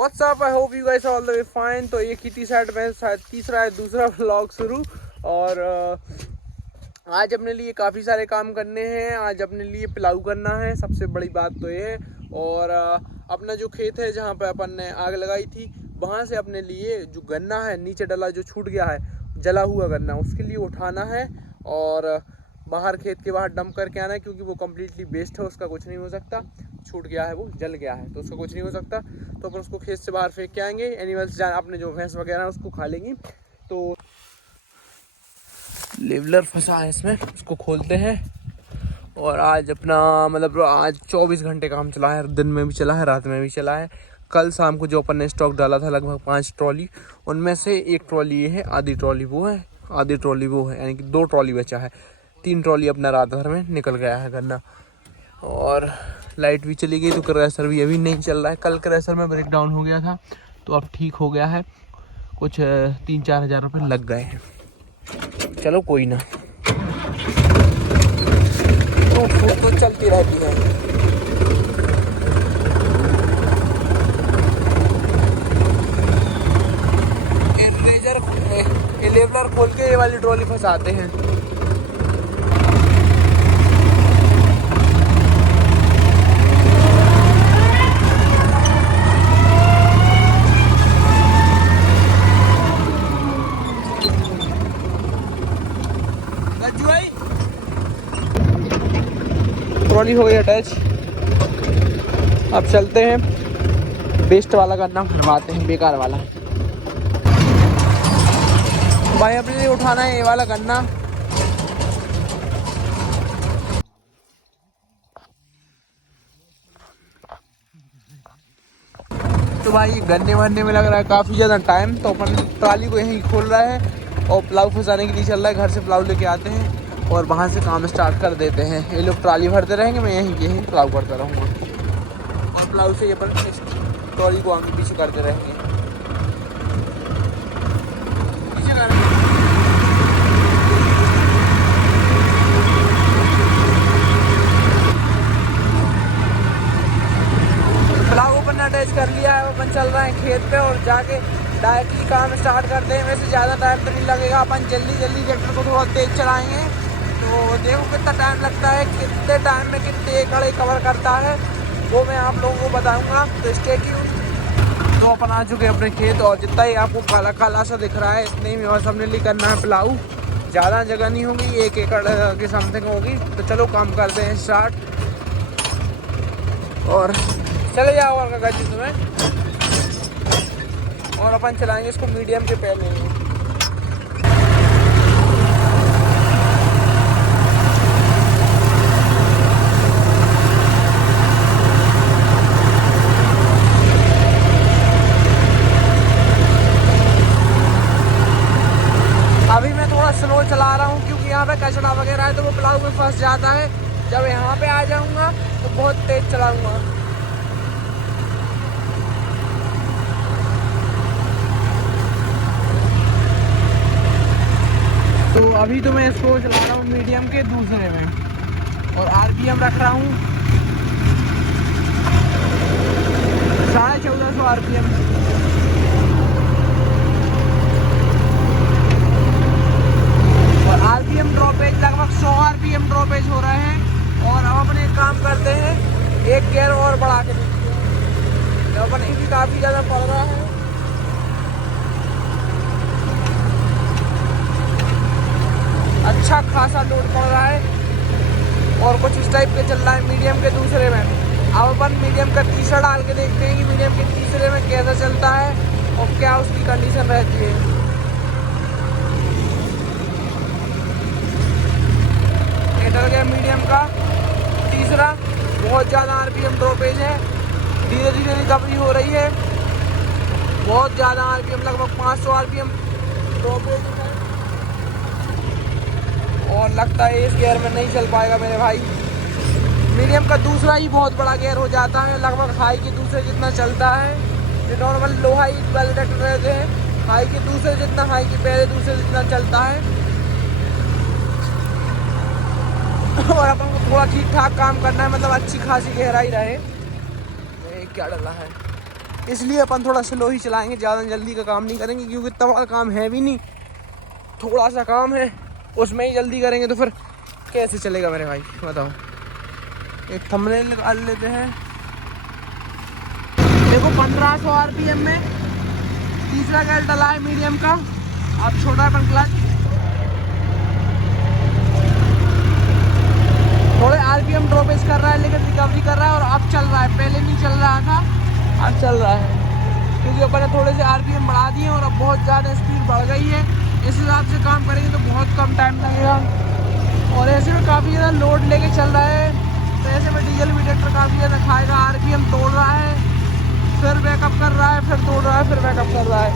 WhatsApp, I hope you guys all the way fine. तो ये की साइड में शायद तीसरा है दूसरा व्लॉग शुरू। और आज अपने लिए काफ़ी सारे काम करने हैं। आज अपने लिए पुलाव करना है, सबसे बड़ी बात तो ये है। और अपना जो खेत है जहाँ पे अपन ने आग लगाई थी, वहाँ से अपने लिए जो गन्ना है नीचे डला जो छूट गया है, जला हुआ गन्ना, उसके लिए उठाना है और बाहर खेत के बाहर डंप करके आना है, क्योंकि वो कम्प्लीटली वेस्ट है, उसका कुछ नहीं हो सकता। छूट गया है, वो जल गया है, तो उसका कुछ नहीं हो सकता। तो अपन उसको खेत से बाहर फेंक के आएंगे। एनिमल्स अपने जो भैंस वगैरह है उसको खा लेंगी। तो लेवलर फंसा है इसमें, उसको खोलते हैं। और आज अपना मतलब आज 24 घंटे काम चला है, दिन में भी चला है, रात में भी चला है। कल शाम को जो अपन ने स्टॉक डाला था लगभग 5 ट्रॉली, उनमें से 1 ट्रॉली ये है, आधी ट्रॉली वो है, आधी ट्रॉली वो है, यानी कि 2 ट्रॉली बचा है। 3 ट्रॉली अपना रात भर में निकल गया है गन्ना। और लाइट भी चली गई, तो क्रैशर भी अभी नहीं चल रहा है। कल क्रैशर में ब्रेक डाउन हो गया था, तो अब ठीक हो गया है। कुछ 3-4 हज़ार रुपये लग गए हैं। चलो कोई ना, तो चलती रहती है। लेवलर खोल के ये वाली ट्रॉली फंसाते हैं। ट्रॉली हो गई अटैच। अब चलते हैं बेस्ट वाला गन्ना भरवाते हैं, बेकार वाला भाई अपने लिए उठाना है ये वाला गन्ना। तो भाई गन्ने भरने में लग रहा है काफ़ी ज़्यादा टाइम, तो अपन ट्राली को यहीं खोल रहा है और पुलाव फंसाने के लिए चल रहा है। घर से पुलाव लेके आते हैं और वहाँ से काम स्टार्ट कर देते हैं। ये लोग ट्राली भरते रहेंगे, मैं यहीं पुलाव करता रहूँगा। और पुलाव से अपन इस ट्राली को आगे पीछे करते रहेंगे। पुलाव अपन ने अटैच कर लिया है। अपन चल रहे हैं खेत पे और जाके डायरेक्टली काम स्टार्ट करते हैं। वैसे ज़्यादा टाइम तो नहीं लगेगा, अपन जल्दी ट्रैक्टर को थोड़ा तेज चलाएंगे। तो देखो कितना टाइम लगता है, कितने टाइम में कितने एकड़ कवर करता है, वो मैं आप लोगों को बताऊंगा। तो स्टे ट्यून्ड। तो अपन आ चुके हैं अपने खेत, और जितना ही आपको काला काला सा दिख रहा है, इतने में और सबने लिए करना है पुलाव। ज़्यादा जगह नहीं होगी, 1 एकड़ की समथिंग होगी। तो चलो काम करते हैं स्टार्ट, और चले जाओ और गाजी तुम्हें। और अपन चलाएंगे इसको मीडियम के पहले। अभी मैं थोड़ा स्लो चला रहा हूँ, क्योंकि यहाँ पे कचरा वगैरह है, तो वो पुलाव में फंस जाता है। जब यहाँ पे आ जाऊँगा तो बहुत तेज चलाऊँगा। तो अभी तो मैं इसको चला रहा हूँ मीडियम के दूसरे में, और आरपीएम रख रहा हूँ 1450 आरपीएम। और आरपीएम ड्रॉपेज लगभग 100 आरपीएम ड्रॉपेज हो रहे हैं। और अब अपने काम करते हैं, एक गियर और बढ़ा के देखते हैं। अपने भी काफ़ी ज़्यादा पड़ रहा है। अच्छा खासा लोड पड़ रहा है, और कुछ इस टाइप के चल रहा है मीडियम के दूसरे में। अब अपन मीडियम का तीसरा डाल के देखते हैं कि मीडियम के तीसरे में कैसा चलता है और क्या उसकी कंडीशन रहती है। ये डल गया मीडियम का तीसरा। बहुत ज़्यादा आरपीएम ड्रॉपेज है, धीरे धीरे रिकवरी हो रही है। बहुत ज़्यादा आरपीएम, लगभग 500 आरपीएम ड्रॉपेज है। और लगता है इस गियर में नहीं चल पाएगा मेरे भाई। मीडियम का दूसरा ही बहुत बड़ा गियर हो जाता है, लगभग हाई के दूसरे जितना चलता है। जो नॉर्मल लो हाई वाले ट्रैक्टर रहते हैं, हाई के दूसरे जितना, हाई के पहले दूसरे जितना चलता है। और अपन को थोड़ा ठीक ठाक काम करना है, मतलब अच्छी खासी गहराई रहे। क्या डला है, इसलिए अपन थोड़ा स्लो ही चलाएंगे, ज़्यादा जल्दी का काम नहीं करेंगे, क्योंकि इतना बड़ा काम है भी नहीं, थोड़ा सा काम है, उसमें ही जल्दी करेंगे तो फिर कैसे चलेगा मेरे भाई बताओ। एक थंबनेल निकाल लेते हैं। देखो 1500 RPM में तीसरा गेयर डला है मीडियम का। अब छोटा अपन क्लच, थोड़े RPM ड्रॉपेज कर रहा है लेकिन रिकवरी कर रहा है और अब चल रहा है, पहले नहीं चल रहा था अब चल रहा है, क्योंकि अपन ने थोड़े से RPM बढ़ा दिए और अब बहुत ज़्यादा स्पीड बढ़ गई है। इस हिसाब से काम करेंगे तो बहुत कम टाइम लगेगा और ऐसे में काफ़ी ज़्यादा लोड लेके चल रहा है, तो ऐसे में डीजल भी ट्रैक्टर काफ़ी ज़्यादा खाएगा। RPM तोड़ रहा है, फिर बैकअप कर रहा है, फिर तोड़ रहा है, फिर बैकअप कर रहा है,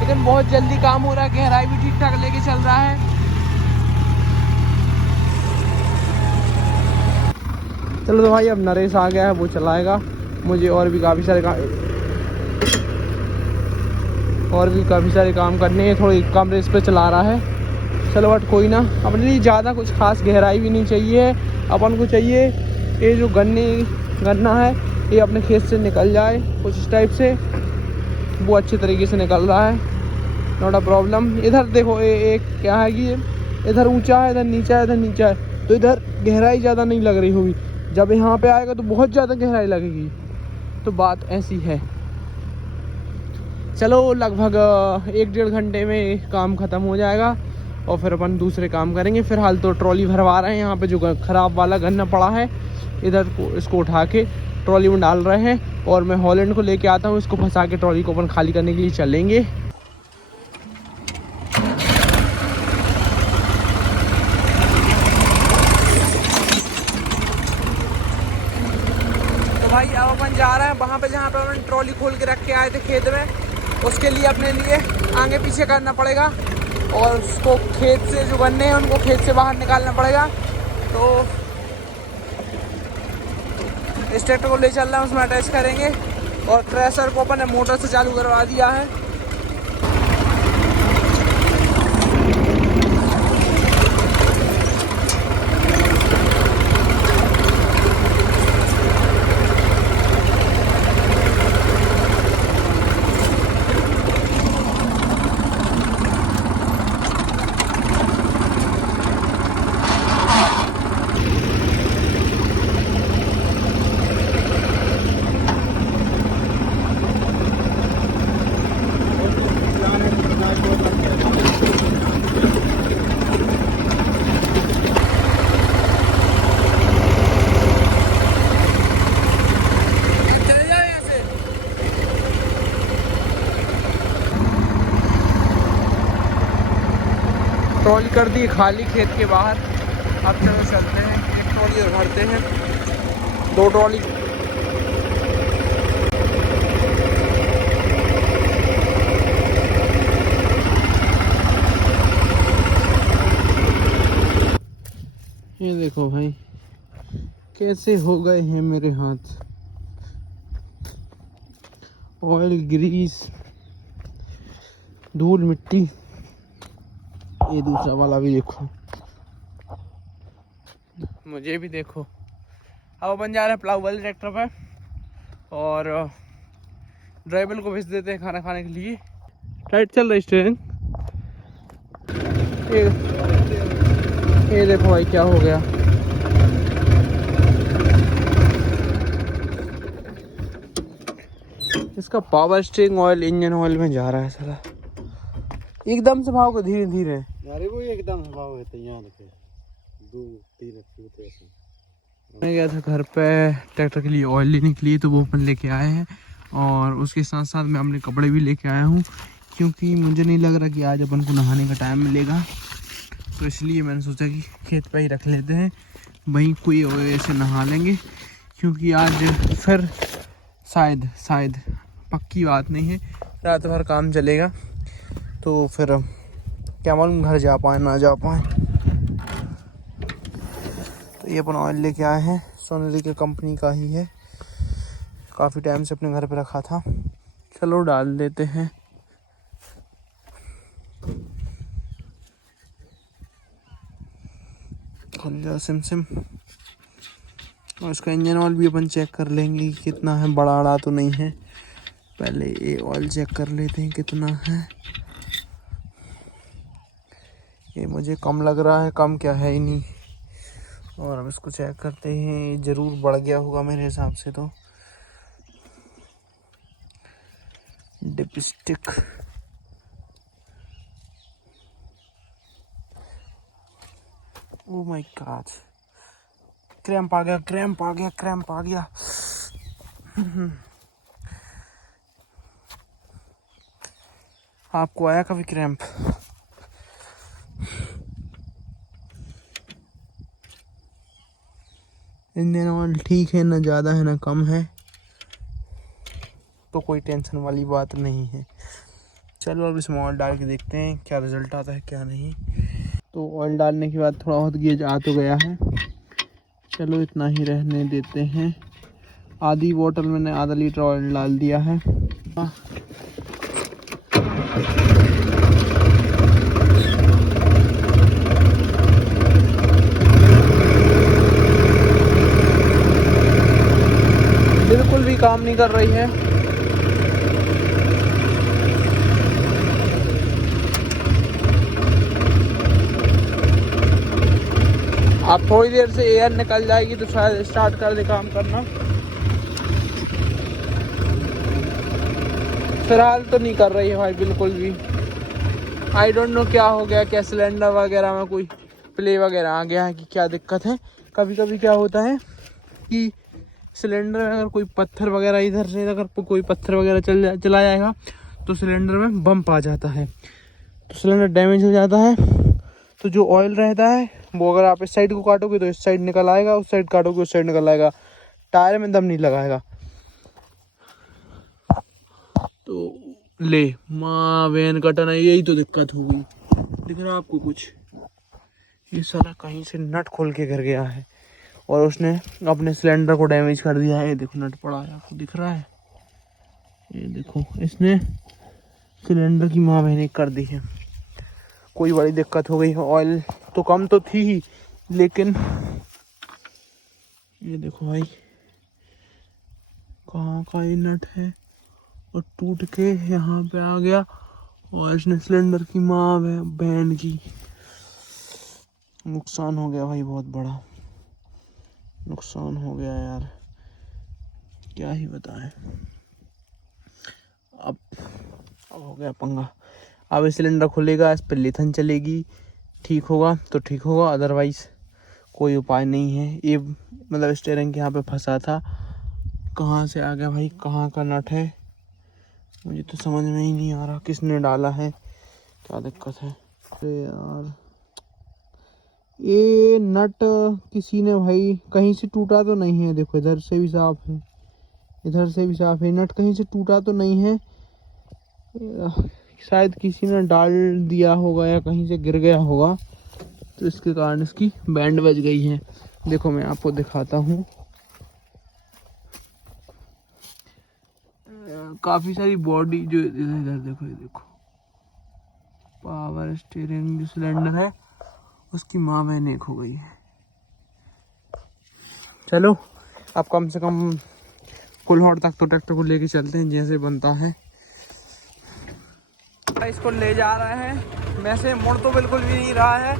लेकिन बहुत जल्दी काम हो रहा है। गहराई भी ठीक ठाक लेके चल रहा है। चलो तो भाई अब नरेश आ गया है, वो चलाएगा, मुझे और भी काफ़ी सारे काम करने हैं। थोड़ी कम रेस पे चला रहा है, चलो बट कोई ना। अपने लिए ज़्यादा कुछ खास गहराई भी नहीं चाहिए, अपन को चाहिए ये जो गन्ना है ये अपने खेत से निकल जाए कुछ इस टाइप से, वो अच्छे तरीके से निकल रहा है, नॉट अ प्रॉब्लम। इधर देखो एक क्या है कि इधर ऊंचा है, इधर नीचा है, इधर नीचा है, तो इधर गहराई ज़्यादा नहीं लग रही होगी, जब यहाँ पे आएगा तो बहुत ज़्यादा गहराई लगेगी, तो बात ऐसी है। चलो लगभग 1-1.5 घंटे में काम ख़त्म हो जाएगा और फिर अपन दूसरे काम करेंगे। फिलहाल तो ट्रॉली भरवा रहे हैं, यहाँ पे जो ख़राब वाला गन्ना पड़ा है इधर को, इसको उठा के ट्रॉली में डाल रहे हैं और मैं हॉलैंड को लेके आता हूँ, इसको फंसा के ट्रॉली को अपन खाली करने के लिए चलेंगे। तो भाई अब अपन जा रहे हैं वहाँ पे जहाँ पे अपन ट्रॉली खोल के रख के आए थे खेत में, उसके लिए अपने लिए आगे पीछे करना पड़ेगा और उसको खेत से जो गन्ने हैं उनको खेत से बाहर निकालना पड़ेगा। तो इस ट्रैक्टर को ले चल रहा है, उसमें अटैच करेंगे और थ्रेशर को अपन ने मोटर से चालू करवा दिया है। ट्रॉली कर दी खाली खेत के बाहर, अब चलो चलते हैं, एक ट्रॉली और भरते हैं, 2 ट्रॉली। ये देखो भाई कैसे हो गए हैं मेरे हाथ, ऑयल ग्रीस धूल मिट्टी। ये दूसरा वाला भी देखो, मुझे भी देखो। अब अपन जा रहे हैं प्लाऊ वाले ट्रैक्टर पे और ड्राइवर को भेज देते हैं खाना खाने के लिए। टाइट चल रही स्टीयरिंग। ये देखो भाई क्या हो गया, इसका power steering oil engine oil में जा रहा है साला, एकदम से भाव को धीरे धीरे। अरे वो एकदम भाव है तो यहाँ देखे 2-3 फुट ऐसे। मैं गया था घर पे ट्रैक्टर के लिए ऑयल लेने के लिए, तो वो अपन लेके आए हैं और उसके साथ साथ मैं अपने कपड़े भी लेके आया हूँ, क्योंकि मुझे नहीं लग रहा कि आज अपन को नहाने का टाइम मिलेगा, तो इसलिए मैंने सोचा कि खेत पे ही रख लेते हैं, वहीं कोई ऐसे नहा लेंगे, क्योंकि आज फिर शायद पक्की बात नहीं है रात भर काम चलेगा, तो फिर क्या मालूम घर जा पाए ना जा पाए। तो ये अपन ऑयल लेके आए हैं, सोनाली की कंपनी का ही है, काफ़ी टाइम से अपने घर पे रखा था, चलो डाल देते हैं। खुल जा सिम और इसका इंजन ऑयल भी अपन चेक कर लेंगे कि कितना है, बड़ा तो नहीं है, पहले ये ऑयल चेक कर लेते हैं कितना है। ये मुझे कम लग रहा है, कम क्या है ही नहीं। और हम इसको चेक करते हैं, ये ज़रूर बढ़ गया होगा मेरे हिसाब से तो। Dipstick oh my God, cramp आ गया, क्रैम्प आ गया, क्रैम्प आ गया। आपको आया कभी क्रैम्प? इंजन ऑयल ठीक है, ना ज़्यादा है ना कम है, तो कोई टेंशन वाली बात नहीं है। चलो अब इसमें ऑयल डाल के देखते हैं क्या रिज़ल्ट आता है क्या नहीं। तो ऑयल डालने के बाद थोड़ा बहुत गेज आ तो गया है, चलो इतना ही रहने देते हैं। आधी बोतल मैंने आधा लीटर ऑयल डाल दिया है। बिल्कुल भी काम नहीं कर रही है। आप थोड़ी देर से एयर निकल जाएगी तो शायद स्टार्ट कर दे काम करना। फिलहाल तो नहीं कर रही है भाई बिल्कुल भी। आई डोंट नो क्या हो गया, क्या सिलेंडर वगैरह में कोई प्ले वगैरह आ गया है कि क्या दिक्कत है। कभी कभी क्या होता है कि सिलेंडर में अगर कोई पत्थर वगैरह इधर से अगर कोई पत्थर वगैरह चला जाएगा तो सिलेंडर में बम्प आ जाता है, तो सिलेंडर डैमेज हो जाता है। तो जो ऑयल रहता है वो अगर आप इस साइड को काटोगे तो इस साइड निकल आएगा, उस साइड काटोगे उस साइड निकल आएगा, टायर में दम नहीं लगाएगा। तो ले माँ वैन कटना, यही तो दिक्कत हो गई। दिख रहा है आपको कुछ? ये साला कहीं से नट खोल के गिर गया है और उसने अपने सिलेंडर को डैमेज कर दिया है। ये देखो नट पड़ा है, आपको दिख रहा है? ये देखो इसने सिलेंडर की माँ बहने कर दी है। कोई बड़ी दिक्कत हो गई है। ऑयल तो कम तो थी ही, लेकिन ये देखो भाई कहाँ का ये नट है और टूट के यहाँ पे आ गया और इसने सिलेंडर की माँ बहन की। नुकसान हो गया भाई, बहुत बड़ा नुकसान हो गया यार, क्या ही बताएं। अब हो गया पंगा। अब ये सिलेंडर खुलेगा, इस पर लिथन चलेगी, ठीक होगा तो ठीक होगा, अदरवाइज़ कोई उपाय नहीं है। ये मतलब स्टीयरिंग के यहाँ पे फंसा था, कहाँ से आ गया भाई, कहाँ का नट है मुझे तो समझ में ही नहीं आ रहा, किसने डाला है, क्या दिक्कत है। अरे यार ये नट किसी ने भाई कहीं से टूटा तो नहीं है। देखो इधर से भी साफ है, इधर से भी साफ है, नट कहीं से टूटा तो नहीं है। शायद किसी ने डाल दिया होगा या कहीं से गिर गया होगा, तो इसके कारण इसकी बैंड बज गई है। देखो मैं आपको दिखाता हूँ, काफ़ी सारी बॉडी जो इधर देखो, ये देखो पावर स्टीयरिंग जो सिलेंडर है उसकी माँ बहन एक हो गई है। चलो अब कम से कम कुल्हाड़ तक तो ट्रैक्टर को लेके चलते हैं जैसे बनता है। इसको ले जा रहे हैं, वैसे मुड़ तो बिल्कुल भी नहीं रहा है।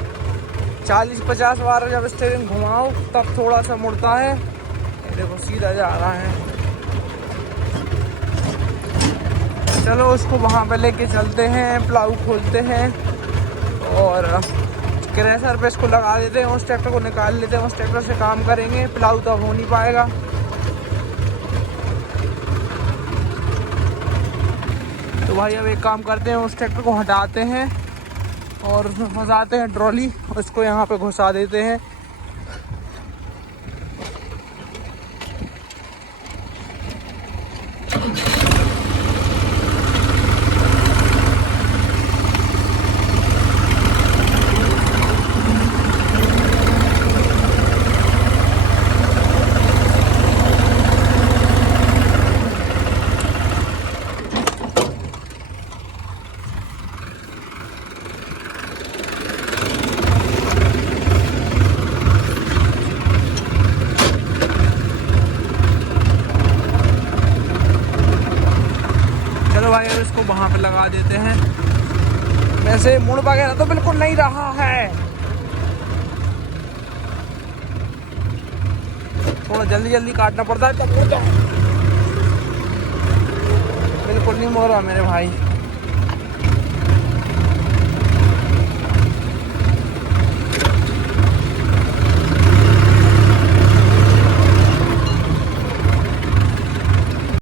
40-50 बार जब स्टीयरिंग घुमाओ तब थोड़ा सा मुड़ता है। ये देखो सीधा जा रहा है। चलो उसको वहाँ पे लेके चलते हैं, प्लाऊ खोलते हैं और क्रेशर पे इसको लगा देते हैं, उस ट्रैक्टर को निकाल लेते हैं, उस ट्रैक्टर से काम करेंगे। प्लाऊ तो अब हो नहीं पाएगा। तो भाई अब एक काम करते हैं, उस ट्रैक्टर को हटाते हैं और उसमें फंसाते हैं ट्रॉली, उसको यहाँ पे घुसा देते हैं। चलो भाई अब इसको वहाँ पे लगा देते हैं। वैसे मुड़ वगैरह तो बिल्कुल नहीं रहा है, थोड़ा जल्दी जल्दी काटना पड़ता है तब होता है। बिल्कुल नहीं मोड़ रहा मेरे भाई।